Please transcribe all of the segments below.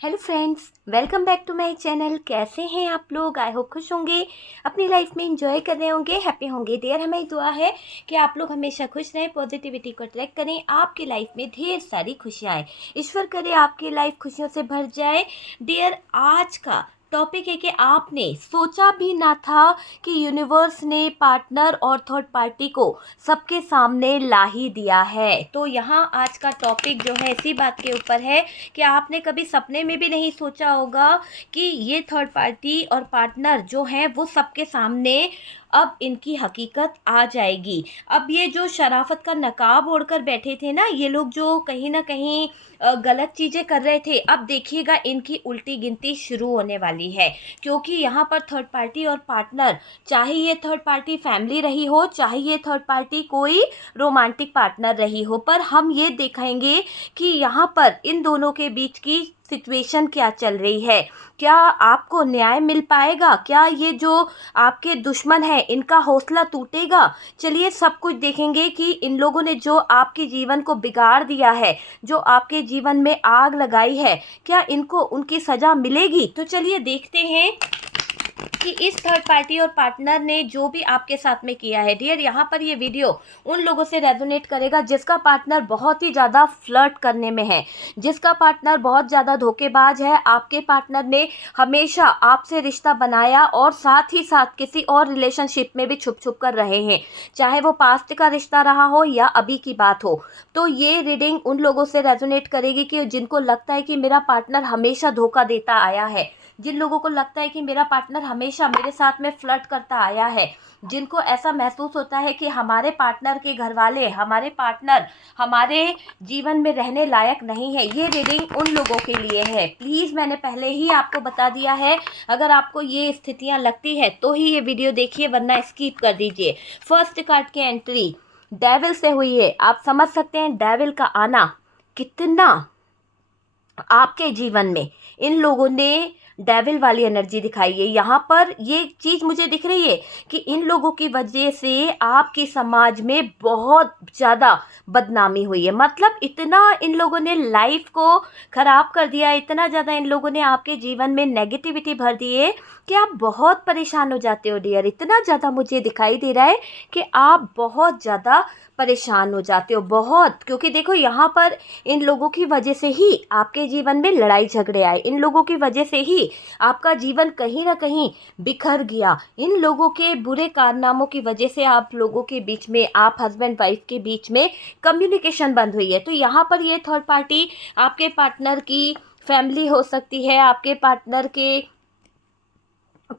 Hello friends, welcome back to my channel. कैसे हैं आप लोग? आई होप खुश होंगे, अपनी लाइफ में एंजॉय कर रहे होंगे, हैप्पी होंगे। डियर, हमें दुआ है कि आप लोग हमेशा खुश रहें, पॉजिटिविटी को अट्रैक्ट करें, आपकी लाइफ में ढेर सारी खुशियाँ आए। ईश्वर करे आपकी लाइफ खुशियों से भर जाए। डियर, आज का टॉपिक है कि आपने सोचा भी ना था कि यूनिवर्स ने पार्टनर और थर्ड पार्टी को सबके सामने ला ही दिया है। तो यहाँ आज का टॉपिक जो है इसी बात के ऊपर है कि आपने कभी सपने में भी नहीं सोचा होगा कि ये थर्ड पार्टी और पार्टनर जो हैं वो सबके सामने अब इनकी हकीकत आ जाएगी। अब ये जो शराफत का नकाब ओढ़कर बैठे थे ना, ये लोग जो कहीं ना कहीं गलत चीज़ें कर रहे थे, अब देखिएगा इनकी उल्टी गिनती शुरू होने वाली है। क्योंकि यहाँ पर थर्ड पार्टी और पार्टनर, चाहे ये थर्ड पार्टी फैमिली रही हो, चाहे ये थर्ड पार्टी कोई रोमांटिक पार्टनर रही हो, पर हम ये देखेंगे कि यहाँ पर इन दोनों के बीच की सिचुएशन क्या चल रही है। क्या आपको न्याय मिल पाएगा? क्या ये जो आपके दुश्मन हैं इनका हौसला टूटेगा? चलिए सब कुछ देखेंगे कि इन लोगों ने जो आपके जीवन को बिगाड़ दिया है, जो आपके जीवन में आग लगाई है, क्या इनको उनकी सज़ा मिलेगी? तो चलिए देखते हैं कि इस थर्ड पार्टी और पार्टनर ने जो भी आपके साथ में किया है। डियर, यहाँ पर ये वीडियो उन लोगों से रेजोनेट करेगा जिसका पार्टनर बहुत ही ज़्यादा फ्लर्ट करने में है, जिसका पार्टनर बहुत ज़्यादा धोखेबाज है। आपके पार्टनर ने हमेशा आपसे रिश्ता बनाया और साथ ही साथ किसी और रिलेशनशिप में भी छुप छुप कर रहे हैं, चाहे वो पास्ट का रिश्ता रहा हो या अभी की बात हो। तो ये रीडिंग उन लोगों से रेजोनेट करेगी कि जिनको लगता है कि मेरा पार्टनर हमेशा धोखा देता आया है, जिन लोगों को लगता है कि मेरा पार्टनर हमेशा मेरे साथ में फ्लर्ट करता आया है, जिनको ऐसा महसूस होता है कि हमारे पार्टनर के घर वाले, हमारे पार्टनर हमारे जीवन में रहने लायक नहीं है, ये रीडिंग उन लोगों के लिए है। प्लीज़, मैंने पहले ही आपको बता दिया है, अगर आपको ये स्थितियाँ लगती है तो ही ये वीडियो देखिए, वरना स्किप कर दीजिए। फर्स्ट कार्ड की एंट्री डेविल से हुई है। आप समझ सकते हैं डेविल का आना कितना आपके जीवन में इन लोगों ने डेविल वाली एनर्जी दिखाई है। यहाँ पर ये चीज़ मुझे दिख रही है कि इन लोगों की वजह से आपकी समाज में बहुत ज़्यादा बदनामी हुई है। मतलब इतना इन लोगों ने लाइफ को ख़राब कर दिया, इतना ज़्यादा इन लोगों ने आपके जीवन में नेगेटिविटी भर दी है कि आप बहुत परेशान हो जाते हो। डियर, इतना ज़्यादा मुझे दिखाई दे रहा है कि आप बहुत ज़्यादा परेशान हो जाते हो, बहुत। क्योंकि देखो, यहाँ पर इन लोगों की वजह से ही आपके जीवन में लड़ाई झगड़े आए, इन लोगों की वजह से ही आपका जीवन कहीं ना कहीं बिखर गया। इन लोगों के बुरे कारनामों की वजह से आप लोगों के बीच में, आप हस्बैंड वाइफ के बीच में कम्युनिकेशन बंद हुई है। तो यहाँ पर ये थर्ड पार्टी आपके पार्टनर की फैमिली हो सकती है, आपके पार्टनर के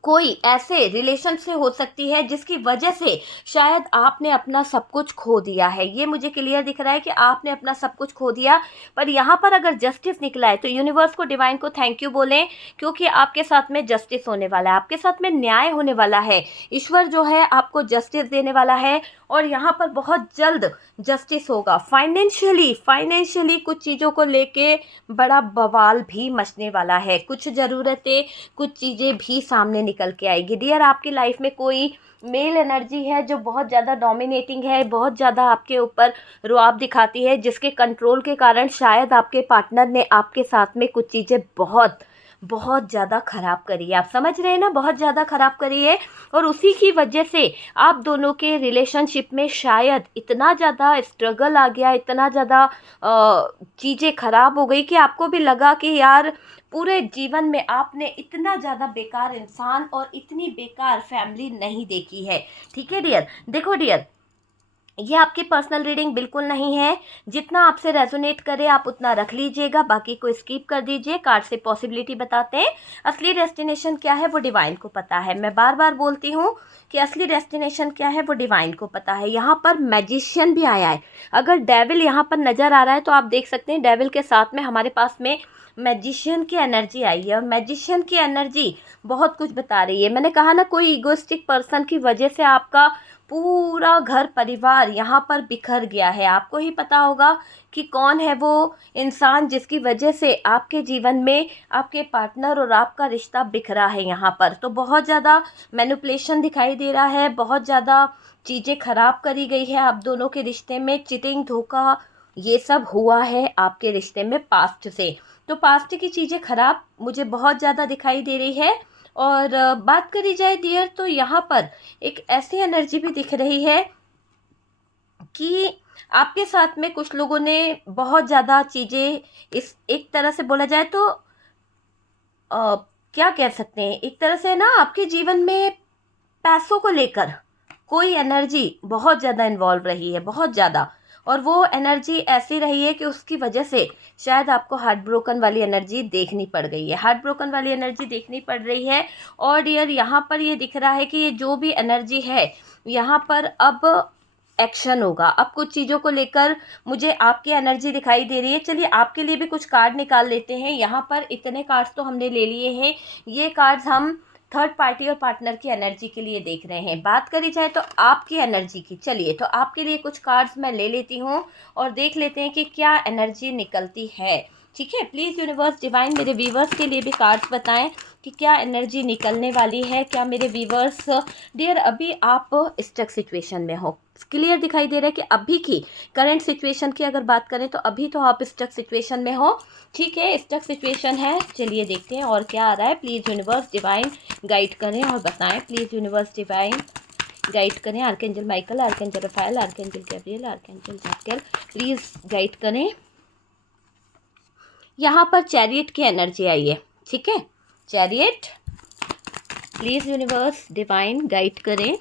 कोई ऐसे रिलेशन से हो सकती है जिसकी वजह से शायद आपने अपना सब कुछ खो दिया है। ये मुझे क्लियर दिख रहा है कि आपने अपना सब कुछ खो दिया। पर यहाँ पर अगर जस्टिस निकला है तो यूनिवर्स को, डिवाइन को थैंक यू बोलें, क्योंकि आपके साथ में जस्टिस होने वाला है, आपके साथ में न्याय होने वाला है। ईश्वर जो है आपको जस्टिस देने वाला है और यहाँ पर बहुत जल्द जस्टिस होगा। फाइनेंशियली कुछ चीज़ों को लेके बड़ा बवाल भी मचने वाला है। कुछ ज़रूरतें, कुछ चीज़ें भी सामने निकल के आएगी। डियर, आपकी लाइफ में कोई मेल एनर्जी है जो बहुत ज़्यादा डोमिनेटिंग है, बहुत ज़्यादा आपके ऊपर रुआब दिखाती है, जिसके कंट्रोल के कारण शायद आपके पार्टनर ने आपके साथ में कुछ चीज़ें बहुत बहुत ज़्यादा ख़राब करी है। आप समझ रहे हैं ना, बहुत ज़्यादा ख़राब करी है। और उसी की वजह से आप दोनों के रिलेशनशिप में शायद इतना ज़्यादा स्ट्रगल आ गया, इतना ज़्यादा चीज़ें ख़राब हो गई कि आपको भी लगा कि यार, पूरे जीवन में आपने इतना ज़्यादा बेकार इंसान और इतनी बेकार फैमिली नहीं देखी है। ठीक है डियर, देखो डियर, ये आपकी पर्सनल रीडिंग बिल्कुल नहीं है। जितना आपसे रेजोनेट करे आप उतना रख लीजिएगा, बाकी को स्किप कर दीजिए। कार्ड से पॉसिबिलिटी बताते हैं। असली डेस्टिनेशन क्या है वो डिवाइन को पता है। मैं बार बार बोलती हूँ कि असली डेस्टिनेशन क्या है वो डिवाइन को पता है। यहाँ पर मैजिशियन भी आया है। अगर डेविल यहाँ पर नज़र आ रहा है तो आप देख सकते हैं डेविल के साथ में हमारे पास में मैजिशियन की एनर्जी आई है। और मैजिशियन की एनर्जी बहुत कुछ बता रही है। मैंने कहा ना, कोई इगोइस्टिक पर्सन की वजह से आपका पूरा घर परिवार यहाँ पर बिखर गया है। आपको ही पता होगा कि कौन है वो इंसान जिसकी वजह से आपके जीवन में आपके पार्टनर और आपका रिश्ता बिखरा है। यहाँ पर तो बहुत ज़्यादा मैनिपुलेशन दिखाई दे रहा है, बहुत ज़्यादा चीज़ें खराब करी गई है आप दोनों के रिश्ते में। चीटिंग, धोखा, ये सब हुआ है आपके रिश्ते में पास्ट से। तो पास्ट की चीज़ें ख़राब मुझे बहुत ज़्यादा दिखाई दे रही है। और बात करी जाए डियर, तो यहाँ पर एक ऐसी एनर्जी भी दिख रही है कि आपके साथ में कुछ लोगों ने बहुत ज़्यादा चीज़ें, इस एक तरह से बोला जाए तो क्या कह सकते हैं, एक तरह से ना आपके जीवन में पैसों को लेकर कोई एनर्जी बहुत ज़्यादा इन्वॉल्व रही है, बहुत ज़्यादा। और वो एनर्जी ऐसी रही है कि उसकी वजह से शायद आपको हार्ट ब्रोकन वाली एनर्जी देखनी पड़ गई है, हार्ट ब्रोकन वाली एनर्जी देखनी पड़ रही है। और डियर यहाँ पर ये दिख रहा है कि ये जो भी एनर्जी है, यहाँ पर अब एक्शन होगा। अब कुछ चीज़ों को लेकर मुझे आपकी एनर्जी दिखाई दे रही है। चलिए आपके लिए भी कुछ कार्ड निकाल लेते हैं। यहाँ पर इतने कार्ड्स तो हमने ले लिए हैं, ये कार्ड्स हम थर्ड पार्टी और पार्टनर की एनर्जी के लिए देख रहे हैं। बात करी जाए तो आपकी एनर्जी की, चलिए तो आपके लिए कुछ कार्ड्स मैं ले लेती हूँ और देख लेते हैं कि क्या एनर्जी निकलती है। ठीक है, प्लीज़ यूनिवर्स डिवाइन मेरे व्यूवर्स के लिए भी कार्ड्स बताएं कि क्या एनर्जी निकलने वाली है। क्या मेरे व्यूवर्स डियर अभी आप स्टक सिचुएशन में हो? क्लियर दिखाई दे रहा है कि अभी की करंट सिचुएशन की अगर बात करें तो अभी तो आप स्टक सिचुएशन में हो। ठीक है, स्टक सिचुएशन है। चलिए देखते हैं और क्या आ रहा है। प्लीज़ यूनिवर्स डिवाइन गाइड करें और बताएं। प्लीज़ यूनिवर्स डिवाइन गाइड करें। Archangel Michael, archangel Raphael, archangel Gabriel, archangel Zadkiel, please guide करें। यहाँ पर चैरियट की एनर्जी आई है। ठीक है, chariot, please universe divine guide करें।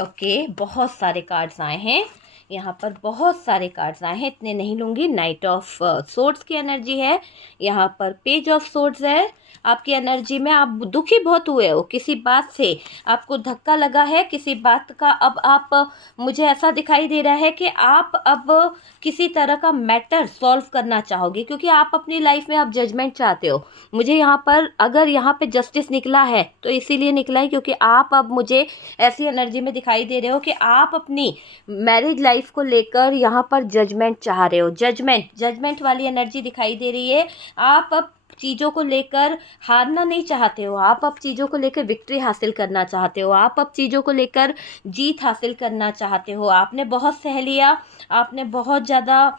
ओके, बहुत सारे कार्ड्स आए हैं यहाँ पर, बहुत सारे कार्ड्स आए हैं, इतने नहीं लूँगी। नाइट ऑफ सोर्ड्स की एनर्जी है, यहाँ पर पेज ऑफ सोर्ड्स है। आपकी एनर्जी में आप दुखी बहुत हुए हो, किसी बात से आपको धक्का लगा है, किसी बात का अब आप, मुझे ऐसा दिखाई दे रहा है कि आप अब किसी तरह का मैटर सॉल्व करना चाहोगे, क्योंकि आप अपनी लाइफ में आप जजमेंट चाहते हो। मुझे यहाँ पर अगर यहाँ पे जस्टिस निकला है तो इसीलिए निकला है क्योंकि आप अब मुझे ऐसी एनर्जी में दिखाई दे रहे हो कि आप अपनी मैरिज लाइफ को लेकर यहाँ पर जजमेंट चाह रहे हो। जजमेंट वाली एनर्जी दिखाई दे रही है। आप अब चीज़ों को लेकर हारना नहीं चाहते हो, आप अब चीज़ों को लेकर विक्ट्री हासिल करना चाहते हो, आप अब चीज़ों को लेकर जीत हासिल करना चाहते हो। आपने बहुत सह लिया, आपने बहुत ज़्यादा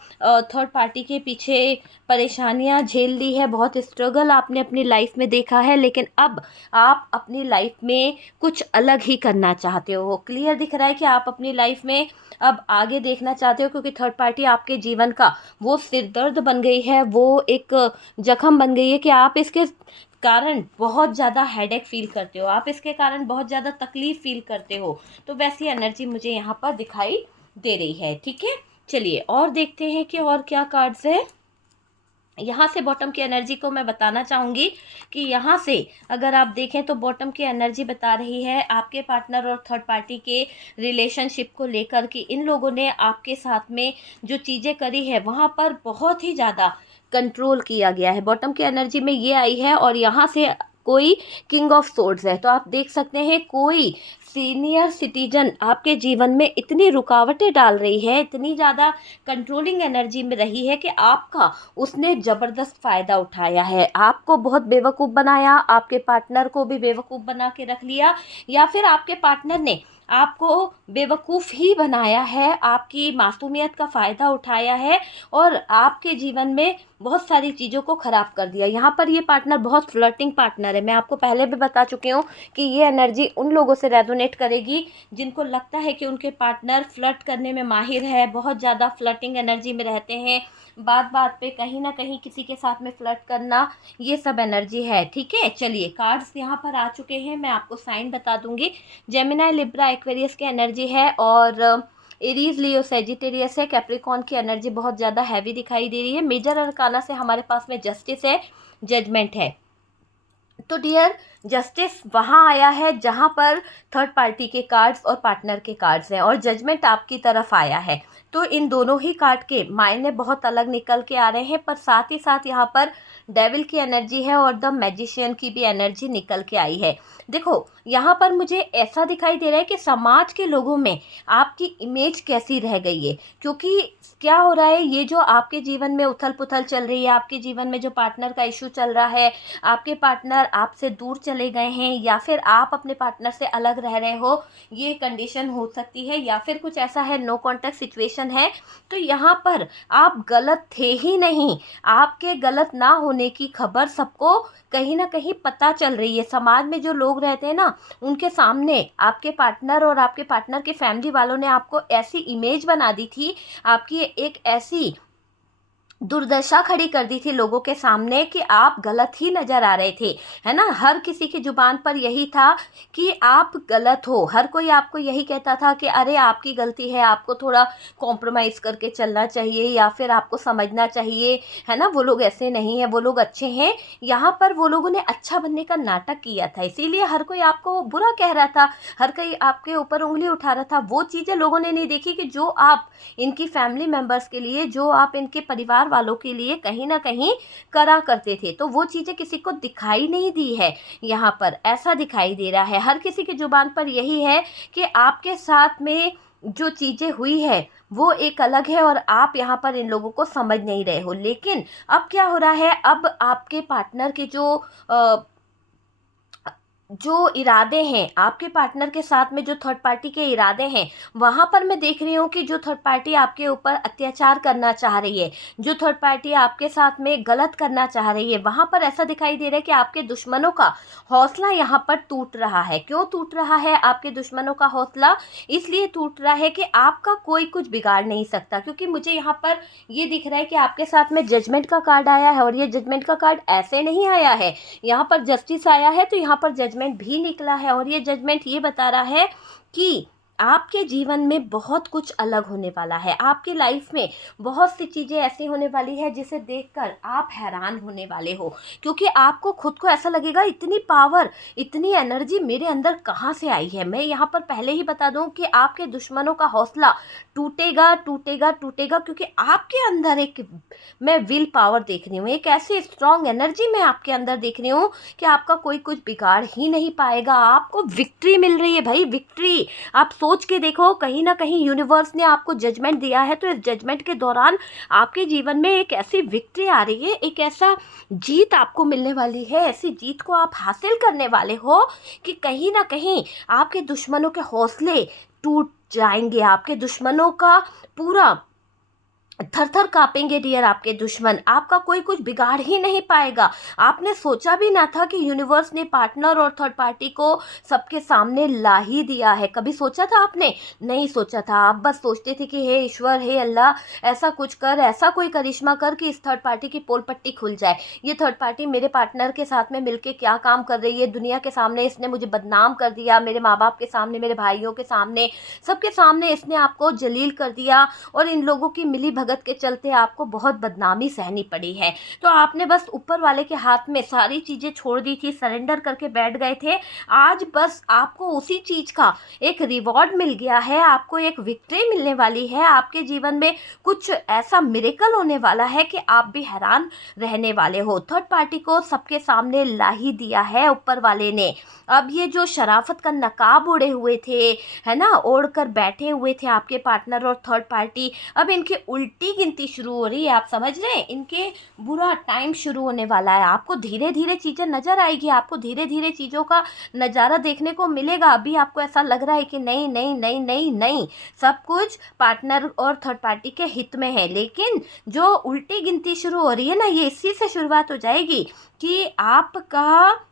थर्ड पार्टी के पीछे परेशानियां झेल ली है, बहुत स्ट्रगल आपने अपनी लाइफ में देखा है, लेकिन अब आप अपनी लाइफ में कुछ अलग ही करना चाहते हो। क्लियर दिख रहा है कि आप अपनी लाइफ में अब आगे देखना चाहते हो, क्योंकि थर्ड पार्टी आपके जीवन का वो सिरदर्द बन गई है, वो एक जख्म बन गई है कि आप इसके कारण बहुत ज़्यादा हेडेक फील करते हो, आप इसके कारण बहुत ज़्यादा तकलीफ़ फील करते हो। तो वैसी एनर्जी मुझे यहाँ पर दिखाई दे रही है। ठीक है, चलिए और देखते हैं कि और क्या कार्ड्स है। यहाँ से बॉटम की एनर्जी को मैं बताना चाहूँगी कि यहाँ से अगर आप देखें तो बॉटम की एनर्जी बता रही है आपके पार्टनर और थर्ड पार्टी के रिलेशनशिप को लेकर कि इन लोगों ने आपके साथ में जो चीज़ें करी है वहाँ पर बहुत ही ज़्यादा कंट्रोल किया गया है। बॉटम की एनर्जी में ये आई है और यहाँ से कोई किंग ऑफ सोर्ड्स है, तो आप देख सकते हैं कोई सीनियर सिटीजन आपके जीवन में इतनी रुकावटें डाल रही है, इतनी ज़्यादा कंट्रोलिंग एनर्जी में रही है कि आपका उसने ज़बरदस्त फ़ायदा उठाया है, आपको बहुत बेवकूफ़ बनाया, आपके पार्टनर को भी बेवकूफ़ बना के रख लिया, या फिर आपके पार्टनर ने आपको बेवकूफ़ ही बनाया है, आपकी मासूमियत का फ़ायदा उठाया है और आपके जीवन में बहुत सारी चीज़ों को ख़राब कर दिया। यहाँ पर ये पार्टनर बहुत फ्लर्टिंग पार्टनर है। मैं आपको पहले भी बता चुकी हूँ कि ये एनर्जी उन लोगों से रेजोनेट करेगी जिनको लगता है कि उनके पार्टनर फ्लर्ट करने में माहिर है, बहुत ज़्यादा फ्लर्टिंग एनर्जी में रहते हैं, बात बात पे कहीं ना कहीं किसी के साथ में फ्लर्ट करना, ये सब एनर्जी है। ठीक है, चलिए कार्ड्स यहाँ पर आ चुके हैं, मैं आपको साइन बता दूंगी। जेमिनी, लिब्रा, एक्वेरियस की एनर्जी है और एरीज, लियो, सेजिटेरियस है। कैप्रिकॉर्न की एनर्जी बहुत ज़्यादा हैवी दिखाई दे रही है। मेजर अरकाना से हमारे पास में जस्टिस है, जजमेंट है। तो डियर जस्टिस वहाँ आया है जहाँ पर थर्ड पार्टी के कार्ड्स और पार्टनर के कार्ड्स हैं और जजमेंट आपकी तरफ आया है। तो इन दोनों ही कार्ड के मायने बहुत अलग निकल के आ रहे हैं, पर साथ ही साथ यहाँ पर डेविल की एनर्जी है और द मैजिशियन की भी एनर्जी निकल के आई है। देखो यहाँ पर मुझे ऐसा दिखाई दे रहा है कि समाज के लोगों में आपकी इमेज कैसी रह गई है, क्योंकि क्या हो रहा है, ये जो आपके जीवन में उथल पुथल चल रही है, आपके जीवन में जो पार्टनर का इशू चल रहा है, आपके पार्टनर आपसे दूर चले गए हैं या फिर आप अपने पार्टनर से अलग रह रहे हो, ये कंडीशन हो सकती है, या फिर कुछ ऐसा है नो कॉन्टैक्ट सिचुएशन सिचुएशन है, तो यहाँ पर आप गलत थे ही नहीं। आपके गलत ना होने की खबर सबको कहीं ना कहीं पता चल रही है। समाज में जो लोग रहते हैं ना, उनके सामने आपके पार्टनर और आपके पार्टनर के फैमिली वालों ने आपको ऐसी इमेज बना दी थी, आपकी एक ऐसी दुर्दशा खड़ी कर दी थी लोगों के सामने कि आप गलत ही नज़र आ रहे थे, है ना। हर किसी की ज़ुबान पर यही था कि आप गलत हो। हर कोई आपको यही कहता था कि अरे आपकी गलती है, आपको थोड़ा कॉम्प्रोमाइज़ करके चलना चाहिए, या फिर आपको समझना चाहिए, है ना। वो लोग ऐसे नहीं हैं, वो लोग अच्छे हैं। यहाँ पर वो लोगों ने अच्छा बनने का नाटक किया था, इसीलिए हर कोई आपको बुरा कह रहा था, हर कोई आपके ऊपर उंगली उठा रहा था। वो चीज़ें लोगों ने नहीं देखी कि जो आप इनकी फैमिली मेम्बर्स के लिए, जो आप इनके परिवार वालों के लिए कहीं ना कहीं करा करते थे, तो वो चीज़ें किसी को दिखाई नहीं दी है। यहाँ पर ऐसा दिखाई दे रहा है, हर किसी की जुबान पर यही है कि आपके साथ में जो चीज़ें हुई है वो एक अलग है और आप यहाँ पर इन लोगों को समझ नहीं रहे हो। लेकिन अब क्या हो रहा है, अब आपके पार्टनर के जो इरादे हैं, आपके पार्टनर के साथ में जो थर्ड पार्टी के इरादे हैं, वहाँ पर मैं देख रही हूँ कि जो थर्ड पार्टी आपके ऊपर अत्याचार करना चाह रही है, जो थर्ड पार्टी आपके साथ में गलत करना चाह रही है, वहाँ पर ऐसा दिखाई दे रहा है कि आपके दुश्मनों का हौसला यहाँ पर टूट रहा है। क्यों टूट रहा है आपके दुश्मनों का हौसला? इसलिए टूट रहा है कि आपका कोई कुछ बिगाड़ नहीं सकता, क्योंकि मुझे यहाँ पर ये दिख रहा है कि आपके साथ में जजमेंट का कार्ड आया है, और ये जजमेंट का कार्ड ऐसे नहीं आया है, यहाँ पर जस्टिस आया है, तो यहाँ पर जजमेंट भी निकला है। और ये जजमेंट ये बता रहा है कि आपके जीवन में बहुत कुछ अलग होने वाला है। आपकी लाइफ में बहुत सी चीज़ें ऐसी होने वाली है जिसे देखकर आप हैरान होने वाले हो, क्योंकि आपको खुद को ऐसा लगेगा इतनी पावर, इतनी एनर्जी मेरे अंदर कहाँ से आई है। मैं यहाँ पर पहले ही बता दूँ कि आपके दुश्मनों का हौसला टूटेगा टूटेगा टूटेगा, क्योंकि आपके अंदर एक मैं विल पावर देख रही हूँ, एक ऐसी स्ट्रॉन्ग एनर्जी मैं आपके अंदर देख रही हूँ कि आपका कोई कुछ बिगाड़ ही नहीं पाएगा। आपको विक्ट्री मिल रही है भाई, विक्ट्री। आप सोच के देखो, कहीं ना कहीं यूनिवर्स ने आपको जजमेंट दिया है, तो इस जजमेंट के दौरान आपके जीवन में एक ऐसी विक्ट्री आ रही है, एक ऐसा जीत आपको मिलने वाली है, ऐसी जीत को आप हासिल करने वाले हो कि कहीं ना कहीं आपके दुश्मनों के हौसले टूट जाएंगे। आपके दुश्मनों का पूरा थर थर कांपेंगे डियर आपके दुश्मन, आपका कोई कुछ बिगाड़ ही नहीं पाएगा। आपने सोचा भी ना था कि यूनिवर्स ने पार्टनर और थर्ड पार्टी को सबके सामने ला ही दिया है। कभी सोचा था आपने? नहीं सोचा था। आप बस सोचते थे कि हे ईश्वर, हे अल्लाह, ऐसा कुछ कर, ऐसा कोई करिश्मा कर कि इस थर्ड पार्टी की पोल पट्टी खुल जाए। ये थर्ड पार्टी मेरे पार्टनर के साथ में मिलके क्या काम कर रही है, दुनिया के सामने इसने मुझे बदनाम कर दिया, मेरे माँ बाप के सामने, मेरे भाइयों के सामने, सबके सामने इसने आपको जलील कर दिया, और इन लोगों की मिली भगत के चलते आपको बहुत बदनामी सहनी पड़ी है। तो आपने बस ऊपर वाले के हाथ में सारी चीज़ें छोड़ दी थी, सरेंडर करके बैठ गए थे। आज बस आपको उसी चीज़ का एक रिवॉर्ड मिल गया है, आपको एक विक्ट्री मिलने वाली है। आपके जीवन में कुछ ऐसा मिरेकल होने वाला है कि आप भी हैरान रहने वाले हो। थर्ड पार्टी को सबके सामने ला ही दिया है ऊपर वाले ने। अब ये जो शराफत का नकाब ओढ़े हुए थे, है ना, ओढ़ कर बैठे हुए थे आपके पार्टनर और थर्ड पार्टी, अब इनकी उल्टी गिनती शुरू हो रही है। आप समझ रहे हैं, इनके बुरा टाइम शुरू होने वाला है। आपको धीरे धीरे चीज़ें नज़र आएगी, आपको धीरे धीरे चीज़ों का नज़ारा देखने को मिलेगा। अभी आपको ऐसा लग रहा है कि नहीं नहीं नहीं नहीं नहीं, सब कुछ पार्टनर और थर्ड पार्टी के हित में है, लेकिन जो उल्टी गिनती शुरू हो रही है ना, ये इसी से शुरुआत हो जाएगी कि आपका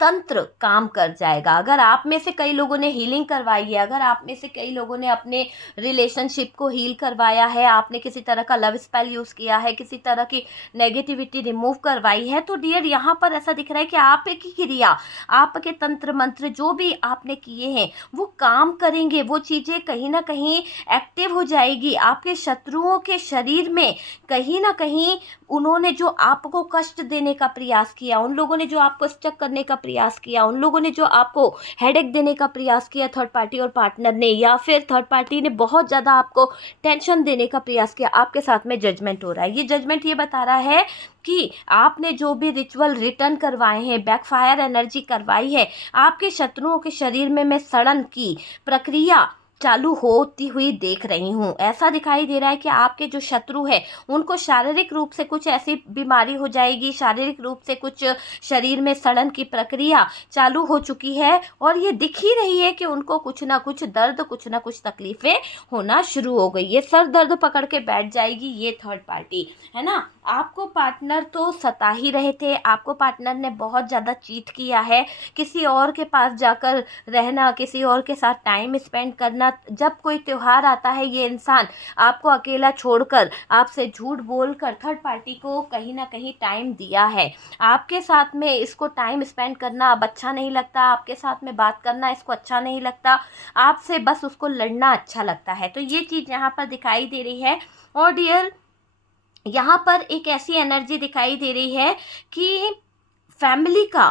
तंत्र काम कर जाएगा। अगर आप में से कई लोगों ने हीलिंग करवाई है, अगर आप में से कई लोगों ने अपने रिलेशनशिप को हील करवाया है, आपने किसी तरह का लव स्पेल यूज़ किया है, किसी तरह की नेगेटिविटी रिमूव करवाई है, तो डियर यहाँ पर ऐसा दिख रहा है कि आपकी क्रिया, आपके तंत्र मंत्र जो भी आपने किए हैं वो काम करेंगे। वो चीज़ें कहीं ना कहीं एक्टिव हो जाएगी। आपके शत्रुओं के शरीर में कहीं ना कहीं उन्होंने जो आपको कष्ट देने का प्रयास किया, उन लोगों ने जो आपको स्टक करने का प्रयास किया, उन लोगों ने जो आपको हेडेक देने का प्रयास किया, थर्ड पार्टी और पार्टनर ने, या फिर थर्ड पार्टी ने बहुत ज़्यादा आपको टेंशन देने का प्रयास किया, आपके साथ में जजमेंट हो रहा है। ये जजमेंट ये बता रहा है कि आपने जो भी रिचुअल रिटर्न करवाए हैं, बैकफायर एनर्जी करवाई है, आपके शत्रुओं के शरीर में सड़न की प्रक्रिया चालू होती हुई देख रही हूँ। ऐसा दिखाई दे रहा है कि आपके जो शत्रु है उनको शारीरिक रूप से कुछ ऐसी बीमारी हो जाएगी, शारीरिक रूप से कुछ शरीर में सड़न की प्रक्रिया चालू हो चुकी है और ये दिख ही रही है कि उनको कुछ ना कुछ दर्द, कुछ ना कुछ तकलीफ़ें होना शुरू हो गई। ये सर दर्द पकड़ के बैठ जाएगी ये थर्ड पार्टी, है ना। आपको पार्टनर तो सता ही रहे थे, आपको पार्टनर ने बहुत ज़्यादा चीट किया है। किसी और के पास जाकर रहना, किसी और के साथ टाइम स्पेंड करना, जब कोई त्यौहार आता है ये इंसान आपको अकेला छोड़कर, आपसे झूठ बोलकर थर्ड पार्टी को कहीं ना कहीं टाइम दिया है। आपके साथ में इसको टाइम स्पेंड करना अब अच्छा नहीं लगता, आपके साथ में बात करना इसको अच्छा नहीं लगता, आपसे बस उसको लड़ना अच्छा लगता है। तो ये चीज़ यहाँ पर दिखाई दे रही है। और डियर, यहाँ पर एक ऐसी एनर्जी दिखाई दे रही है कि फैमिली का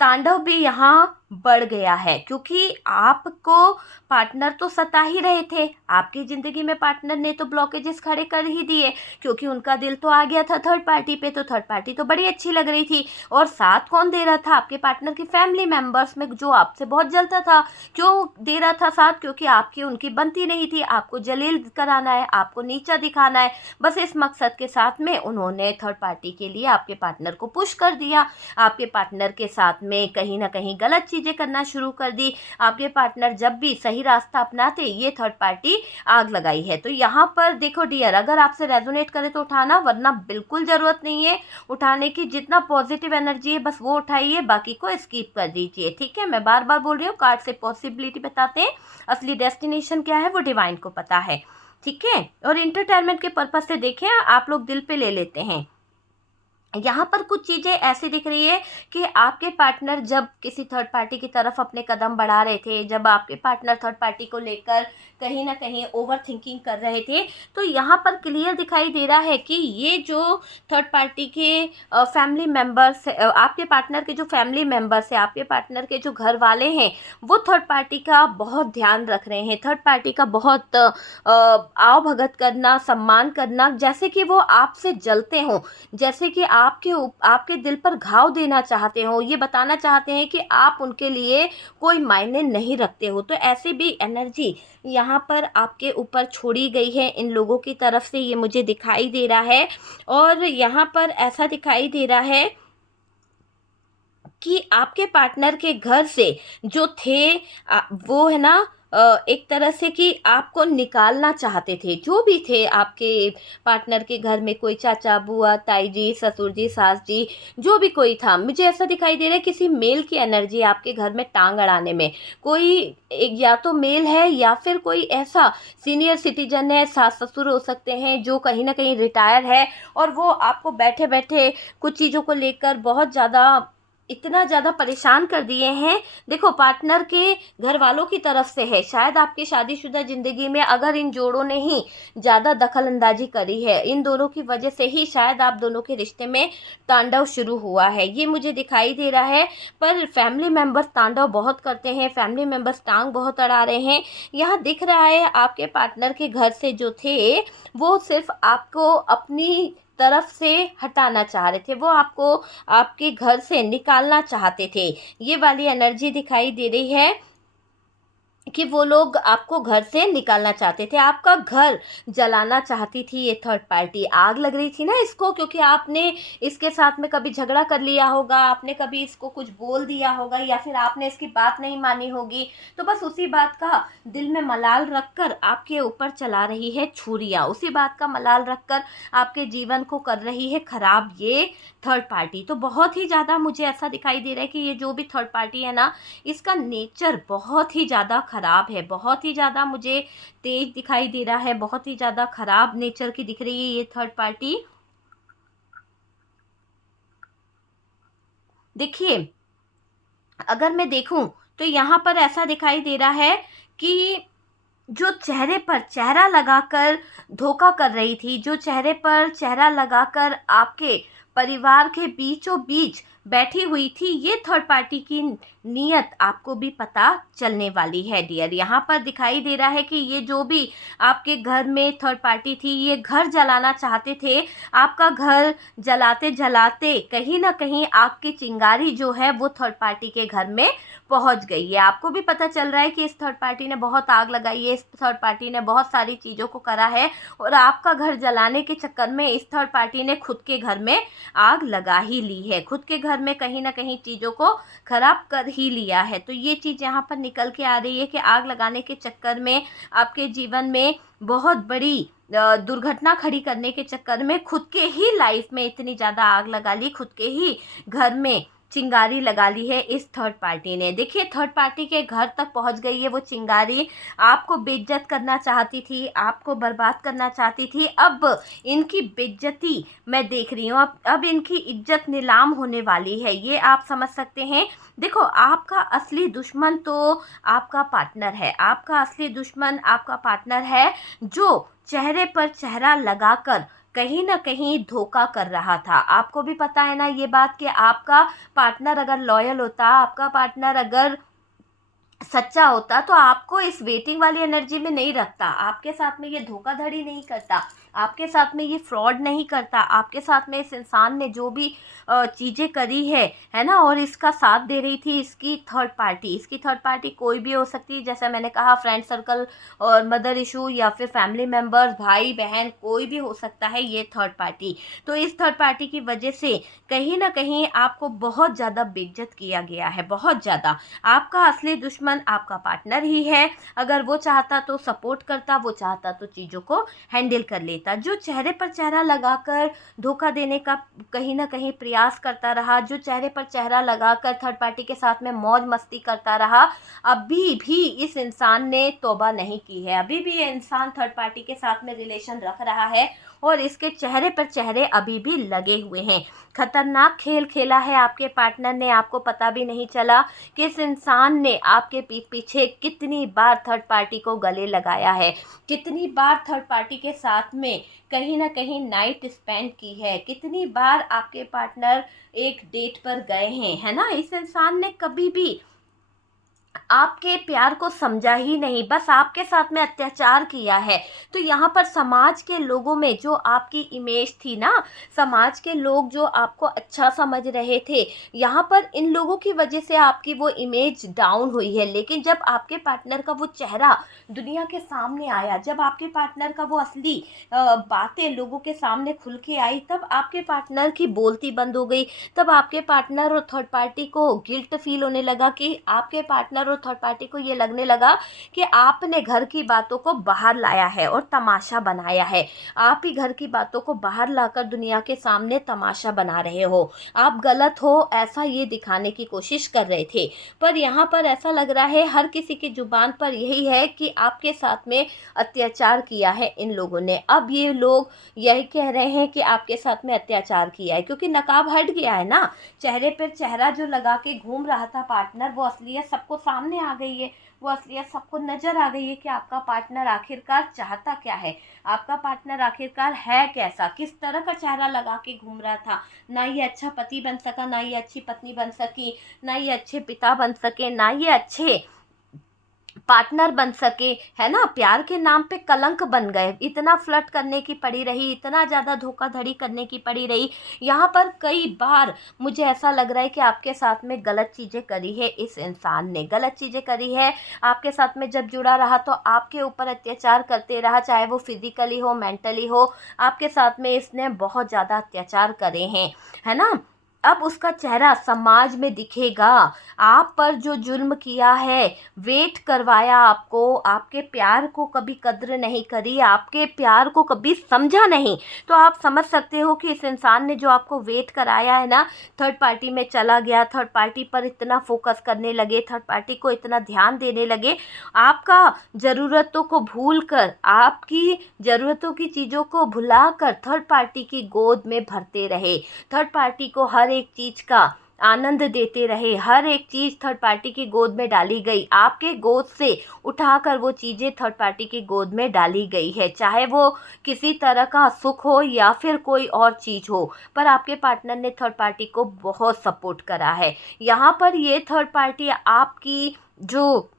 तांडव भी यहाँ बढ़ गया है, क्योंकि आपको पार्टनर तो सता ही रहे थे। आपकी ज़िंदगी में पार्टनर ने तो ब्लॉकेजेस खड़े कर ही दिए, क्योंकि उनका दिल तो आ गया था थर्ड पार्टी पे। तो थर्ड पार्टी तो बड़ी अच्छी लग रही थी। और साथ कौन दे रहा था? आपके पार्टनर की फैमिली मेम्बर्स में जो आपसे बहुत जलता था। क्यों दे रहा था साथ? क्योंकि आपकी उनकी बनती नहीं थी, आपको जलील कराना है, आपको नीचा दिखाना है। बस इस मकसद के साथ में उन्होंने थर्ड पार्टी के लिए आपके पार्टनर को पुश कर दिया। आपके पार्टनर के साथ में कहीं ना कहीं गलत चीज़ें करना शुरू कर दी। आपके पार्टनर जब भी सही रास्ता अपनाते, ये थर्ड पार्टी आग लगाई है। तो यहाँ पर देखो डियर, अगर आपसे रेजोनेट करे तो उठाना, वरना बिल्कुल ज़रूरत नहीं है उठाने की। जितना पॉजिटिव एनर्जी है बस वो उठाइए, बाकी को स्किप कर दीजिए, ठीक है। मैं बार बार बोल रही हूँ, कार्ड से पॉसिबिलिटी बताते हैं, असली डेस्टिनेशन क्या है वो डिवाइन को पता है, ठीक है। और इंटरटेनमेंट के पर्पज से देखें, आप लोग दिल पे ले लेते हैं। यहाँ पर कुछ चीज़ें ऐसी दिख रही है कि आपके पार्टनर जब किसी थर्ड पार्टी की तरफ अपने कदम बढ़ा रहे थे, जब आपके पार्टनर थर्ड पार्टी को लेकर कहीं ना कहीं ओवर थिंकिंग कर रहे थे, तो यहाँ पर क्लियर दिखाई दे रहा है कि ये जो थर्ड पार्टी के फैमिली मेम्बर्स, आपके पार्टनर के जो फैमिली मेम्बर्स है, आपके पार्टनर के जो घर वाले हैं, वो थर्ड पार्टी का बहुत ध्यान रख रहे हैं। थर्ड पार्टी का बहुत आव भगत करना, सम्मान करना, जैसे कि वो आपसे जलते हों, जैसे कि आपके दिल पर घाव देना चाहते हो, ये बताना चाहते हैं कि आप उनके लिए कोई मायने नहीं रखते हो। तो ऐसी भी एनर्जी यहाँ पर आपके ऊपर छोड़ी गई है इन लोगों की तरफ से, ये मुझे दिखाई दे रहा है। और यहाँ पर ऐसा दिखाई दे रहा है कि आपके पार्टनर के घर से जो थे वो है ना, एक तरह से कि आपको निकालना चाहते थे। जो भी थे आपके पार्टनर के घर में, कोई चाचा, बुआ, ताई जी, ससुर जी, सास जी, जो भी कोई था, मुझे ऐसा दिखाई दे रहा है किसी मेल की एनर्जी आपके घर में टांग अड़ाने में। कोई या तो मेल है या फिर कोई ऐसा सीनियर सिटीजन है, सास ससुर हो सकते हैं, जो कहीं ना कहीं रिटायर है, और वो आपको बैठे बैठे कुछ चीज़ों को लेकर बहुत ज़्यादा, इतना ज़्यादा परेशान कर दिए हैं। देखो, पार्टनर के घर वालों की तरफ से है, शायद आपकी शादीशुदा ज़िंदगी में अगर इन जोड़ों ने ही ज़्यादा दखल अंदाजी करी है, इन दोनों की वजह से ही शायद आप दोनों के रिश्ते में तांडव शुरू हुआ है, ये मुझे दिखाई दे रहा है। पर फैमिली मेम्बर्स तांडव बहुत करते हैं, फैमिली मेम्बर्स टांग बहुत अड़ा रहे हैं। यहाँ दिख रहा है आपके पार्टनर के घर से जो थे वो सिर्फ आपको अपनी तरफ से हटाना चाह रहे थे, वो आपको आपके घर से निकालना चाहते थे। ये वाली एनर्जी दिखाई दे रही है कि वो लोग आपको घर से निकालना चाहते थे, आपका घर जलाना चाहती थी ये थर्ड पार्टी। आग लग रही थी ना इसको, क्योंकि आपने इसके साथ में कभी झगड़ा कर लिया होगा, आपने कभी इसको कुछ बोल दिया होगा, या फिर आपने इसकी बात नहीं मानी होगी। तो बस उसी बात का दिल में मलाल रखकर आपके ऊपर चला रही है छुरियाँ, उसी बात का मलाल रखकर आपके जीवन को कर रही है खराब ये थर्ड पार्टी। तो बहुत ही ज़्यादा मुझे ऐसा दिखाई दे रहा है कि ये जो भी थर्ड पार्टी है ना, इसका नेचर बहुत ही ज़्यादा ख़राब है, बहुत ही ज़्यादा मुझे तेज दिखाई दे रहा है, बहुत ही ज़्यादा ख़राब नेचर की दिख रही है ये थर्ड पार्टी। देखिए, अगर मैं देखूं तो यहाँ पर ऐसा दिखाई दे रहा है कि जो चेहरे पर चेहरा लगाकर धोखा कर रही थी, जो चेहरे पर चेहरा लगाकर आपके परिवार के बीचों बीच बैठी हुई थी, ये थर्ड पार्टी की नीयत आपको भी पता चलने वाली है डियर। यहाँ पर दिखाई दे रहा है कि ये जो भी आपके घर में थर्ड पार्टी थी, ये घर जलाना चाहते थे। आपका घर जलाते जलाते कहीं ना कहीं आग की चिंगारी जो है वो थर्ड पार्टी के घर में पहुंच गई है। आपको भी पता चल रहा है कि इस थर्ड पार्टी ने बहुत आग लगाई है, इस थर्ड पार्टी ने बहुत सारी चीज़ों को करा है, और आपका घर जलाने के चक्कर में इस थर्ड पार्टी ने खुद के घर में आग लगा ही ली है, खुद के घर में कहीं ना कहीं चीज़ों को खराब कर ही लिया है। तो ये चीज़ यहाँ पर निकल के आ रही है कि आग लगाने के चक्कर में आपके जीवन में बहुत बड़ी दुर्घटना खड़ी करने के चक्कर में खुद के ही लाइफ में इतनी ज़्यादा आग लगा ली, खुद के ही घर में चिंगारी लगा ली है इस थर्ड पार्टी ने। देखिए थर्ड पार्टी के घर तक पहुंच गई है वो चिंगारी, आपको बेइज्जत करना चाहती थी, आपको बर्बाद करना चाहती थी। अब इनकी बेइज्जती मैं देख रही हूँ, अब इनकी इज्जत नीलाम होने वाली है, ये आप समझ सकते हैं। देखो आपका असली दुश्मन तो आपका पार्टनर है, आपका असली दुश्मन आपका पार्टनर है, जो चेहरे पर चेहरा लगाकर कहीं ना कहीं धोखा कर रहा था। आपको भी पता है ना ये बात कि आपका पार्टनर अगर लॉयल होता, आपका पार्टनर अगर सच्चा होता, तो आपको इस वेटिंग वाली एनर्जी में नहीं रखता, आपके साथ में ये धोखाधड़ी नहीं करता, आपके साथ में ये फ्रॉड नहीं करता, आपके साथ में इस इंसान ने जो भी चीज़ें करी है ना, और इसका साथ दे रही थी इसकी थर्ड पार्टी। इसकी थर्ड पार्टी कोई भी हो सकती है, जैसे मैंने कहा फ्रेंड सर्कल और मदर इशू या फिर फैमिली मेम्बर्स, भाई बहन, कोई भी हो सकता है ये थर्ड पार्टी। तो इस थर्ड पार्टी की वजह से कहीं ना कहीं आपको बहुत ज़्यादा बेइज्जत किया गया है, बहुत ज़्यादा। आपका असली दुश्मन आपका पार्टनर ही है, अगर वो चाहता तो सपोर्ट करता, वो चाहता तो चीज़ों को हैंडल कर लेता। जो चेहरे पर चेहरा लगाकर धोखा देने का कहीं ना कहीं प्रयास करता रहा, जो चेहरे पर चेहरा लगाकर थर्ड पार्टी के साथ में मौज मस्ती करता रहा, अभी भी इस इंसान ने तौबा नहीं की है, अभी भी ये इंसान थर्ड पार्टी के साथ में रिलेशन रख रहा है और इसके चेहरे पर चेहरे अभी भी लगे हुए हैं। खतरनाक खेल खेला है आपके पार्टनर ने, आपको पता भी नहीं चला कि इस इंसान ने आपके पीठ पीछे कितनी बार थर्ड पार्टी को गले लगाया है, कितनी बार थर्ड पार्टी के साथ में कहीं ना कहीं नाइट स्पेंड की है, कितनी बार आपके पार्टनर एक डेट पर गए हैं, है ना। इस इंसान ने कभी भी आपके प्यार को समझा ही नहीं, बस आपके साथ में अत्याचार किया है। तो यहाँ पर समाज के लोगों में जो आपकी इमेज थी ना, समाज के लोग जो आपको अच्छा समझ रहे थे, यहाँ पर इन लोगों की वजह से आपकी वो इमेज डाउन हुई है। लेकिन जब आपके पार्टनर का वो चेहरा दुनिया के सामने आया, जब आपके पार्टनर का वो असली बातें लोगों के सामने खुल के आई, तब आपके पार्टनर की बोलती बंद हो गई। तब आपके पार्टनर और थर्ड पार्टी को गिल्ट फील होने लगा कि आपके पार्टनर और थर्ड पार्टी को ये लगने लगा कि आपने घर की बातों को बाहर लाया है और तमाशा बनाया है, आप ही घर की बातों को बाहर लाकर दुनिया के सामने तमाशा बना रहे हो, आप गलत हो, ऐसा ये दिखाने की कोशिश कर रहे थे। पर यहाँ पर ऐसा लग रहा है हर किसी की जुबान पर यही है कि आपके साथ में अत्याचार किया है इन लोगों ने। अब ये लोग यही कह रहे हैं कि आपके साथ में अत्याचार किया है, क्योंकि नकाब हट गया है ना, चेहरे पर चेहरा जो लगा के घूम रहा था पार्टनर, वो असलियत सबको सामने आ गई है, वो असलियत सबको नजर आ गई है कि आपका पार्टनर आखिरकार चाहता क्या है, आपका पार्टनर आखिरकार है कैसा, किस तरह का चेहरा लगा के घूम रहा था। ना ये अच्छा पति बन सका, ना ये अच्छी पत्नी बन सकी, ना ये अच्छे पिता बन सके, ना ये अच्छे पार्टनर बन सके, है ना। प्यार के नाम पे कलंक बन गए, इतना फ्लर्ट करने की पड़ी रही, इतना ज़्यादा धोखाधड़ी करने की पड़ी रही। यहाँ पर कई बार मुझे ऐसा लग रहा है कि आपके साथ में गलत चीज़ें करी है, इस इंसान ने गलत चीज़ें करी है, आपके साथ में जब जुड़ा रहा तो आपके ऊपर अत्याचार करते रहा, चाहे वो फिजिकली हो, मेंटली हो, आपके साथ में इसने बहुत ज़्यादा अत्याचार करे हैं, है ना। अब उसका चेहरा समाज में दिखेगा, आप पर जो जुल्म किया है, वेट करवाया आपको, आपके प्यार को कभी कद्र नहीं करी, आपके प्यार को कभी समझा नहीं, तो आप समझ सकते हो कि इस इंसान ने जो आपको वेट कराया है ना, थर्ड पार्टी में चला गया, थर्ड पार्टी पर इतना फोकस करने लगे, थर्ड पार्टी को इतना ध्यान देने लगे, आपका ज़रूरतों को भूल कर, आपकी ज़रूरतों की चीज़ों को भुला कर थर्ड पार्टी की गोद में भरते रहे, थर्ड पार्टी को हर एक चीज़ का आनंद देते रहे, हर एक चीज़ थर्ड पार्टी की गोद में डाली गई, आपके गोद से उठाकर वो चीज़ें थर्ड पार्टी की गोद में डाली गई है, चाहे वो किसी तरह का सुख हो या फिर कोई और चीज़ हो, पर आपके पार्टनर ने थर्ड पार्टी को बहुत सपोर्ट करा है। यहाँ पर ये थर्ड पार्टी आपकी जो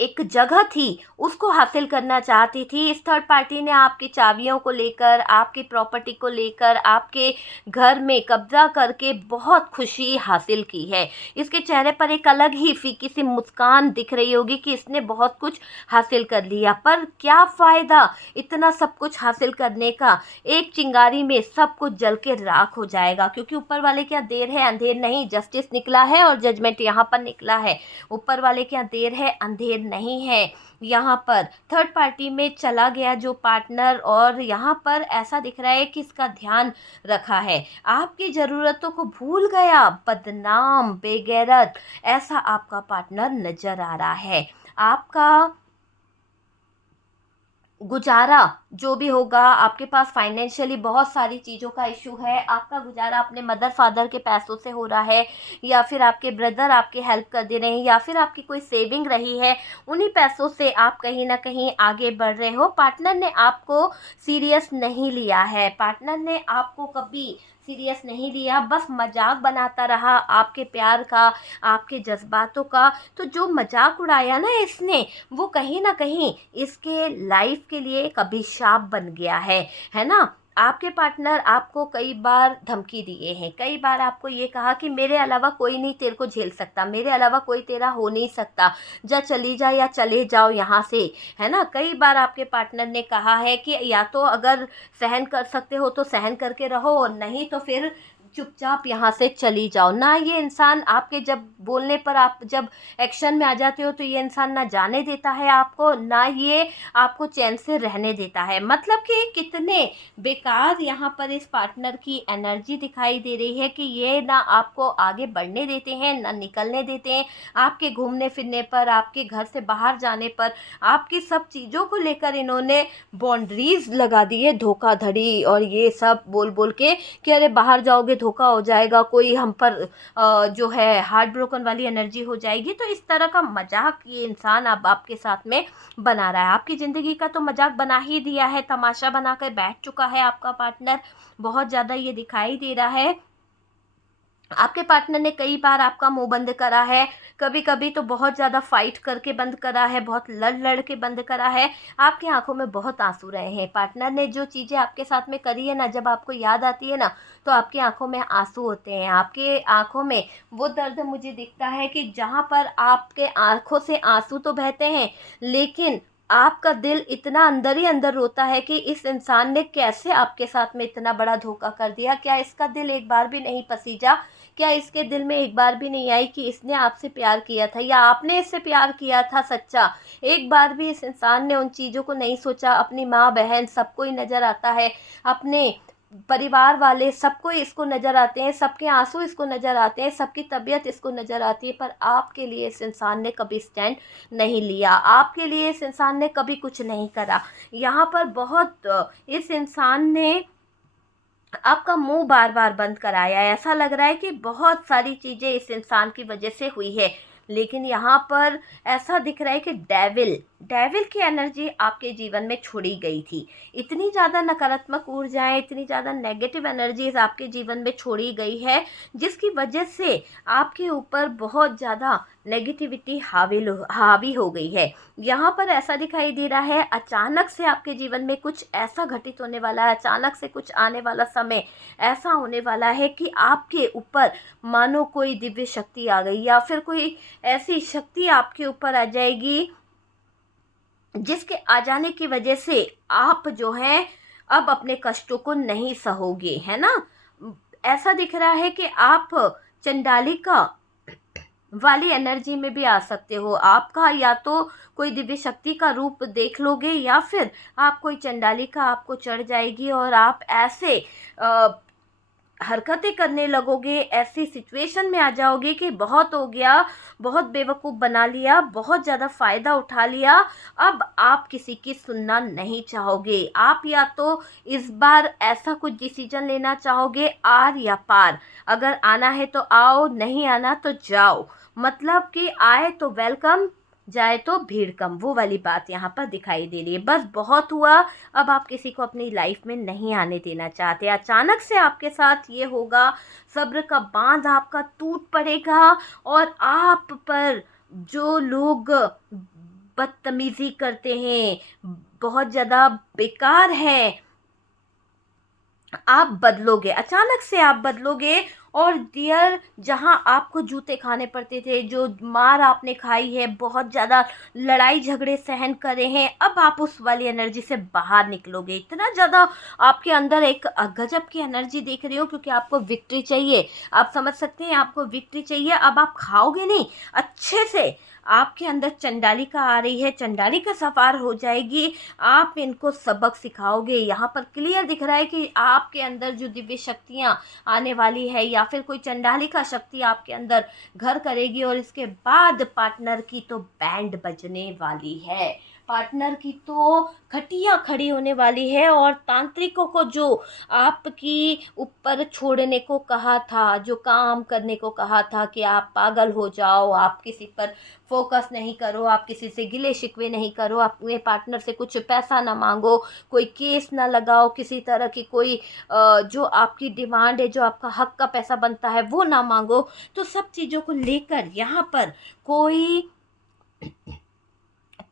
एक जगह थी उसको हासिल करना चाहती थी। इस थर्ड पार्टी ने आपकी चाबियों को लेकर, आपकी प्रॉपर्टी को लेकर, आपके घर में कब्जा करके बहुत खुशी हासिल की है। इसके चेहरे पर एक अलग ही फीकी सी मुस्कान दिख रही होगी कि इसने बहुत कुछ हासिल कर लिया, पर क्या फ़ायदा इतना सब कुछ हासिल करने का, एक चिंगारी में सब कुछ जल के राख हो जाएगा, क्योंकि ऊपर वाले क्या देर है अंधेर नहीं, जस्टिस निकला है और जजमेंट यहाँ पर निकला है। ऊपर वाले क्या देर है अंधेर नहीं है। यहाँ पर थर्ड पार्टी में चला गया जो पार्टनर, और यहाँ पर ऐसा दिख रहा है कि इसका ध्यान रखा है, आपकी ज़रूरतों को भूल गया, बदनाम बेगैरत ऐसा आपका पार्टनर नज़र आ रहा है। आपका गुजारा जो भी होगा, आपके पास फाइनेंशियली बहुत सारी चीज़ों का इशू है, आपका गुजारा अपने मदर फादर के पैसों से हो रहा है, या फिर आपके ब्रदर आपकी हेल्प कर दे रहे हैं, या फिर आपकी कोई सेविंग रही है, उन्हीं पैसों से आप कहीं ना कहीं आगे बढ़ रहे हो। पार्टनर ने आपको सीरियस नहीं लिया है, पार्टनर ने आपको कभी सीरियस नहीं लिया, बस मजाक बनाता रहा आपके प्यार का, आपके जज्बातों का। तो जो मजाक उड़ाया ना इसने, वो कहीं ना कहीं इसके लाइफ के लिए एक अभिशाप बन गया है ना। आपके पार्टनर आपको कई बार धमकी दिए हैं, कई बार आपको ये कहा कि मेरे अलावा कोई नहीं तेरे को झेल सकता, मेरे अलावा कोई तेरा हो नहीं सकता, जा चली जा या चले जाओ यहाँ से, है ना। कई बार आपके पार्टनर ने कहा है कि या तो अगर सहन कर सकते हो तो सहन करके रहो, नहीं तो फिर चुपचाप यहाँ से चली जाओ ना। ये इंसान आपके जब बोलने पर, आप जब एक्शन में आ जाते हो, तो ये इंसान ना जाने देता है आपको, ना ये आपको चैन से रहने देता है। मतलब कि कितने बेकार यहाँ पर इस पार्टनर की एनर्जी दिखाई दे रही है कि ये ना आपको आगे बढ़ने देते हैं, ना निकलने देते हैं। आपके घूमने फिरने पर, आपके घर से बाहर जाने पर, आपकी सब चीज़ों को लेकर इन्होंने बाउंड्रीज लगा दी है, धोखाधड़ी और ये सब बोल बोल के कि अरे बाहर जाओगे धोखा हो जाएगा, कोई हम पर जो है हार्ट ब्रोकन वाली एनर्जी हो जाएगी। तो इस तरह का मजाक ये इंसान अब आपके साथ में बना रहा है। आपकी ज़िंदगी का तो मजाक बना ही दिया है, तमाशा बनाकर बैठ चुका है आपका पार्टनर, बहुत ज़्यादा ये दिखाई दे रहा है। आपके पार्टनर ने कई बार आपका मुंह बंद करा है, कभी कभी तो बहुत ज़्यादा फाइट करके बंद करा है, बहुत लड़ लड़ के बंद करा है। आपकी आंखों में बहुत आंसू रहे हैं। पार्टनर ने जो चीज़ें आपके साथ में करी है ना, जब आपको याद आती है ना, तो आपकी आंखों में आंसू होते हैं। आपके आंखों में वो दर्द मुझे दिखता है कि जहाँ पर आपके आंखों से आंसू तो बहते हैं, लेकिन आपका दिल इतना अंदर ही अंदर रोता है कि इस इंसान ने कैसे आपके साथ में इतना बड़ा धोखा कर दिया। क्या इसका दिल एक बार भी नहीं पसीजा? क्या इसके दिल में एक बार भी नहीं आई कि इसने आपसे प्यार किया था या आपने इससे प्यार किया था सच्चा? एक बार भी इस इंसान ने उन चीज़ों को नहीं सोचा। अपनी माँ बहन सबको ही नज़र आता है, अपने परिवार वाले सबको इसको नज़र आते हैं, सबके आंसू इसको नज़र आते हैं, सबकी तबीयत इसको नज़र आती है, पर आपके लिए इस इंसान ने कभी स्टैंड नहीं लिया, आपके लिए इस इंसान ने कभी कुछ नहीं करा। यहाँ पर बहुत इस इंसान ने आपका मुंह बार बार बंद कराया है। ऐसा लग रहा है कि बहुत सारी चीज़ें इस इंसान की वजह से हुई है, लेकिन यहाँ पर ऐसा दिख रहा है कि डेविल की एनर्जी आपके जीवन में छोड़ी गई थी। इतनी ज़्यादा नकारात्मक ऊर्जाएं, इतनी ज़्यादा नेगेटिव एनर्जीज आपके जीवन में छोड़ी गई है, जिसकी वजह से आपके ऊपर बहुत ज़्यादा नेगेटिविटी हावी हो गई है। यहाँ पर ऐसा दिखाई दे रहा है अचानक से आपके जीवन में कुछ ऐसा घटित होने वाला है, अचानक से कुछ आने वाला समय ऐसा होने वाला है कि आपके ऊपर मानो कोई दिव्य शक्ति आ गई, या फिर कोई ऐसी शक्ति आपके ऊपर आ जाएगी जिसके आ जाने की वजह से आप जो है अब अपने कष्टों को नहीं सहोगे, है ना। ऐसा दिख रहा है कि आप चंडालिका वाली एनर्जी में भी आ सकते हो। आपका या तो कोई दिव्य शक्ति का रूप देख लोगे, या फिर आप कोई चंडालिका आपको चढ़ जाएगी और आप ऐसे हरकतें करने लगोगे, ऐसी सिचुएशन में आ जाओगे कि बहुत हो गया, बहुत बेवकूफ़ बना लिया, बहुत ज़्यादा फ़ायदा उठा लिया, अब आप किसी की सुनना नहीं चाहोगे। आप या तो इस बार ऐसा कुछ डिसीजन लेना चाहोगे, आर या पार। अगर आना है तो आओ, नहीं आना तो जाओ। मतलब कि आए तो वेलकम, जाए तो भीड़ कम, वो वाली बात यहाँ पर दिखाई दे रही है। बस बहुत हुआ, अब आप किसी को अपनी लाइफ में नहीं आने देना चाहते। अचानक से आपके साथ ये होगा, सब्र का बांध आपका टूट पड़ेगा और आप पर जो लोग बदतमीजी करते हैं, बहुत ज़्यादा बेकार है, आप बदलोगे, अचानक से आप बदलोगे। और डियर, जहां आपको जूते खाने पड़ते थे, जो मार आपने खाई है, बहुत ज़्यादा लड़ाई झगड़े सहन करे हैं, अब आप उस वाली एनर्जी से बाहर निकलोगे। इतना ज़्यादा आपके अंदर एक गजब की एनर्जी देख रही हूँ, क्योंकि आपको विक्ट्री चाहिए। आप समझ सकते हैं, आपको विक्ट्री चाहिए। अब आप खाओगे नहीं, अच्छे से आपके अंदर चंडालिका आ रही है, चंडालिका सवार हो जाएगी, आप इनको सबक सिखाओगे। यहाँ पर क्लियर दिख रहा है कि आपके अंदर जो दिव्य शक्तियाँ आने वाली है, या फिर कोई चंडालिका शक्ति आपके अंदर घर करेगी, और इसके बाद पार्टनर की तो बैंड बजने वाली है, पार्टनर की तो खटिया खड़ी होने वाली है। और तांत्रिकों को जो आपकी ऊपर छोड़ने को कहा था, जो काम करने को कहा था कि आप पागल हो जाओ, आप किसी पर फोकस नहीं करो, आप किसी से गिले शिकवे नहीं करो, अपने पार्टनर से कुछ पैसा ना मांगो, कोई केस ना लगाओ, किसी तरह की कोई जो आपकी डिमांड है, जो आपका हक का पैसा बनता है, वो ना मांगो। तो सब चीज़ों को लेकर यहाँ पर कोई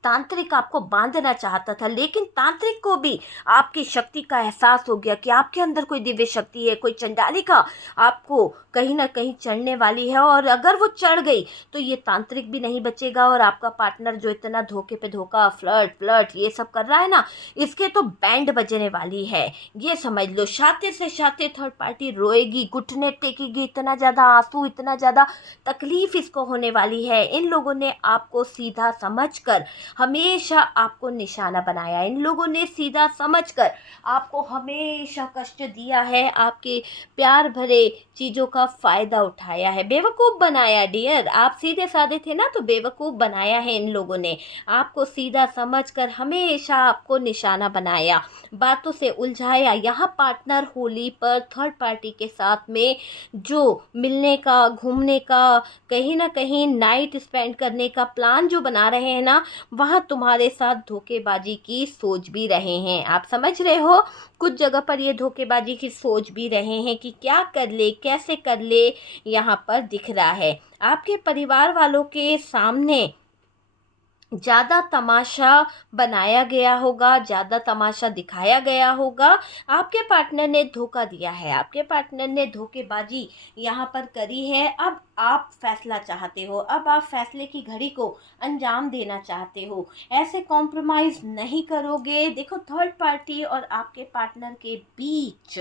तांत्रिक आपको बांधना चाहता था, लेकिन तांत्रिक को भी आपकी शक्ति का एहसास हो गया कि आपके अंदर कोई दिव्य शक्ति है, कोई चंडालिका आपको कहीं ना कहीं चढ़ने वाली है। और अगर वो चढ़ गई तो ये तांत्रिक भी नहीं बचेगा, और आपका पार्टनर जो इतना धोखे पे धोखा, फ्लर्ट फ्लर्ट ये सब कर रहा है ना, इसके तो बैंड बजने वाली है, ये समझ लो। शातिर से शातिर थर्ड पार्टी रोएगी, घुटने टेकेगी, इतना ज़्यादा आंसू, इतना ज़्यादा तकलीफ इसको होने वाली है। इन लोगों ने आपको सीधा समझकर हमेशा आपको निशाना बनाया, इन लोगों ने सीधा समझकर आपको हमेशा कष्ट दिया है, आपके प्यार भरे चीज़ों का फ़ायदा उठाया है, बेवकूफ़ बनाया। डियर, आप सीधे साधे थे ना, तो बेवकूफ़ बनाया है इन लोगों ने, आपको सीधा समझकर हमेशा आपको निशाना बनाया, बातों से उलझाया। यहाँ पार्टनर होली पर थर्ड पार्टी के साथ में जो मिलने का, घूमने का, कहीं ना कहीं नाइट स्पेंड करने का प्लान जो बना रहे हैं ना, वहाँ तुम्हारे साथ धोखेबाजी की सोच भी रहे हैं। आप समझ रहे हो, कुछ जगह पर ये धोखेबाजी की सोच भी रहे हैं कि क्या कर ले, कैसे कर ले, यहाँ पर दिख रहा है। आपके परिवार वालों के सामने ज़्यादा तमाशा बनाया गया होगा, ज़्यादा तमाशा दिखाया गया होगा। आपके पार्टनर ने धोखा दिया है, आपके पार्टनर ने धोखेबाजी यहाँ पर करी है। अब आप फैसला चाहते हो, अब आप फैसले की घड़ी को अंजाम देना चाहते हो, ऐसे कॉम्प्रोमाइज़ नहीं करोगे। देखो, थर्ड पार्टी और आपके पार्टनर के बीच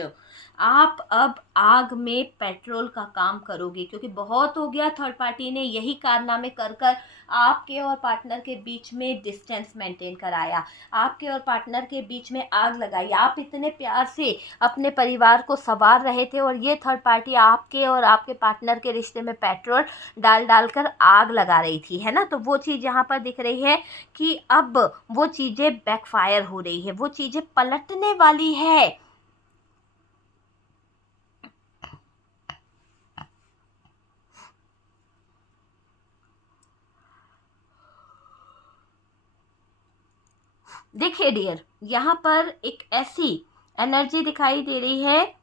आप अब आग में पेट्रोल का काम करोगे, क्योंकि बहुत हो गया। थर्ड पार्टी ने यही कारनामे कर कर आपके और पार्टनर के बीच में डिस्टेंस मेंटेन कराया, आपके और पार्टनर के बीच में आग लगाई। आप इतने प्यार से अपने परिवार को संवार रहे थे, और ये थर्ड पार्टी आपके और आपके पार्टनर के रिश्ते में पेट्रोल डाल डाल कर आग लगा रही थी, है ना। तो वो चीज़ यहाँ पर दिख रही है कि अब वो चीज़ें बैकफायर हो रही है, वो चीज़ें पलटने वाली है। देखिए डियर, यहाँ पर एक ऐसी एनर्जी दिखाई दे रही है,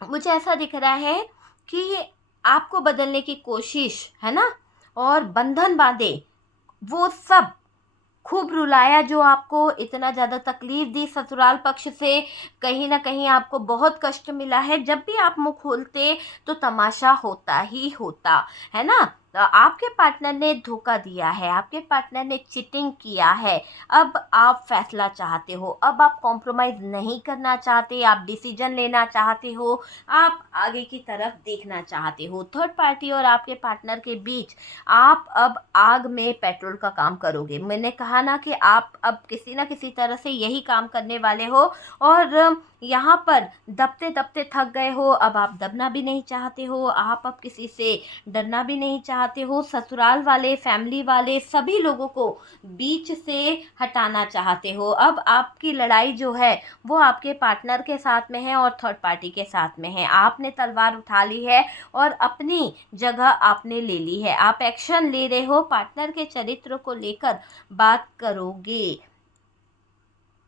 मुझे ऐसा दिख रहा है कि आपको बदलने की कोशिश है ना, और बंधन बांधे, वो सब खूब रुलाया, जो आपको इतना ज़्यादा तकलीफ़ दी ससुराल पक्ष से, कहीं ना कहीं आपको बहुत कष्ट मिला है। जब भी आप मुँह खोलते तो तमाशा होता ही होता है ना। आपके पार्टनर ने धोखा दिया है, आपके पार्टनर ने चीटिंग किया है। अब आप फैसला चाहते हो, अब आप कॉम्प्रोमाइज़ नहीं करना चाहते, आप डिसीजन लेना चाहते हो, आप आगे की तरफ देखना चाहते हो। थर्ड पार्टी और आपके पार्टनर के बीच आप अब आग में पेट्रोल का काम करोगे। मैंने कहा ना कि आप अब किसी ना किसी तरह से यही काम करने वाले हो, और यहाँ पर दबते दबते थक गए हो। अब आप दबना भी नहीं चाहते हो, आप अब किसी से डरना भी नहीं चाहते हो। ससुराल वाले, फैमिली वाले सभी लोगों को बीच से हटाना चाहते हो। अब आपकी लड़ाई जो है वो आपके पार्टनर के साथ में है और थर्ड पार्टी के साथ में है। आपने तलवार उठा ली है और अपनी जगह आपने ले ली है। आप एक्शन ले रहे हो, पार्टनर के चरित्र को लेकर बात करोगे।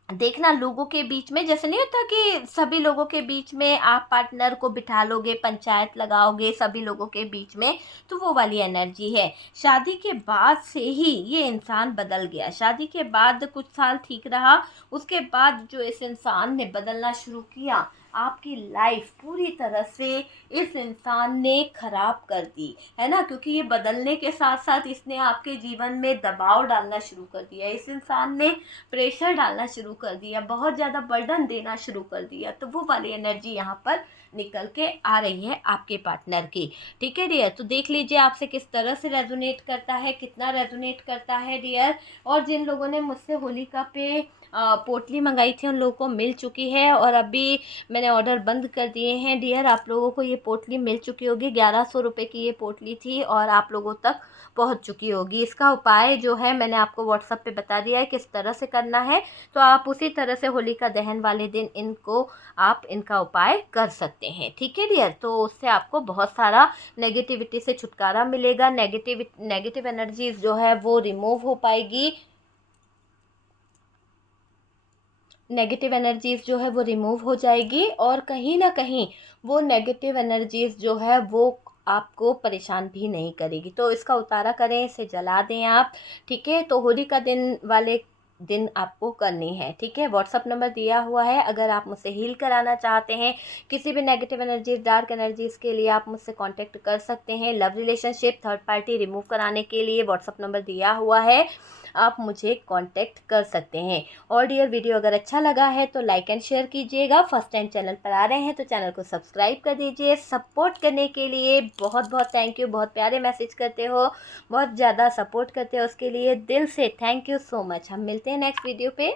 देखना, लोगों के बीच में जैसे नहीं होता कि सभी लोगों के बीच में आप पार्टनर को बिठा लोगे, पंचायत लगाओगे सभी लोगों के बीच में, तो वो वाली एनर्जी है। शादी के बाद से ही ये इंसान बदल गया। शादी के बाद कुछ साल ठीक रहा, उसके बाद जो इस इंसान ने बदलना शुरू किया, आपकी लाइफ पूरी तरह से इस इंसान ने खराब कर दी है ना। क्योंकि ये बदलने के साथ साथ इसने आपके जीवन में दबाव डालना शुरू कर दिया। इस इंसान ने प्रेशर डालना शुरू कर दिया, बहुत ज़्यादा बर्डन देना शुरू कर दिया। तो वो वाली एनर्जी यहाँ पर निकल के आ रही है आपके पार्टनर की। ठीक है डियर, तो देख लीजिए आपसे किस तरह से रेजोनेट करता है, कितना रेजोनेट करता है डियर। और जिन लोगों ने मुझसे होलिका पे पोटली मंगाई थी उन लोगों को मिल चुकी है, और अभी मैंने ऑर्डर बंद कर दिए हैं डियर। आप लोगों को ये पोटली मिल चुकी होगी। 1100 रुपये की ये पोटली थी और आप लोगों तक पहुंच चुकी होगी। इसका उपाय जो है मैंने आपको व्हाट्सएप पे बता दिया है किस तरह से करना है, तो आप उसी तरह से होलिका दहन वाले दिन इनका उपाय कर सकते हैं। ठीक है डियर, तो उससे आपको बहुत सारा नेगेटिविटी से छुटकारा मिलेगा। नेगेटिव एनर्जीज जो है वो रिमूव हो पाएगी। नेगेटिव एनर्जीज जो है वो रिमूव हो जाएगी, और कहीं ना कहीं वो नेगेटिव एनर्जीज जो है वो आपको परेशान भी नहीं करेगी। तो इसका उतारा करें, इसे जला दें आप। ठीक है, तो होली का दिन वाले दिन आपको करनी है। ठीक है, व्हाट्सअप नंबर दिया हुआ है। अगर आप मुझसे हील कराना चाहते हैं किसी भी नेगेटिव एनर्जीज, डार्क एनर्जीज के लिए, आप मुझसे कांटेक्ट कर सकते हैं। Love relationship, third party remove कराने के लिए व्हाट्सअप नंबर दिया हुआ है, आप मुझे कांटेक्ट कर सकते हैं। और डियर, वीडियो अगर अच्छा लगा है तो लाइक एंड शेयर कीजिएगा। फर्स्ट टाइम चैनल पर आ रहे हैं तो चैनल को सब्सक्राइब कर दीजिए। सपोर्ट करने के लिए बहुत बहुत थैंक यू। बहुत प्यारे मैसेज करते हो, बहुत ज़्यादा सपोर्ट करते हो, उसके लिए दिल से थैंक यू सो मच। हम मिलते हैं नेक्स्ट वीडियो पे।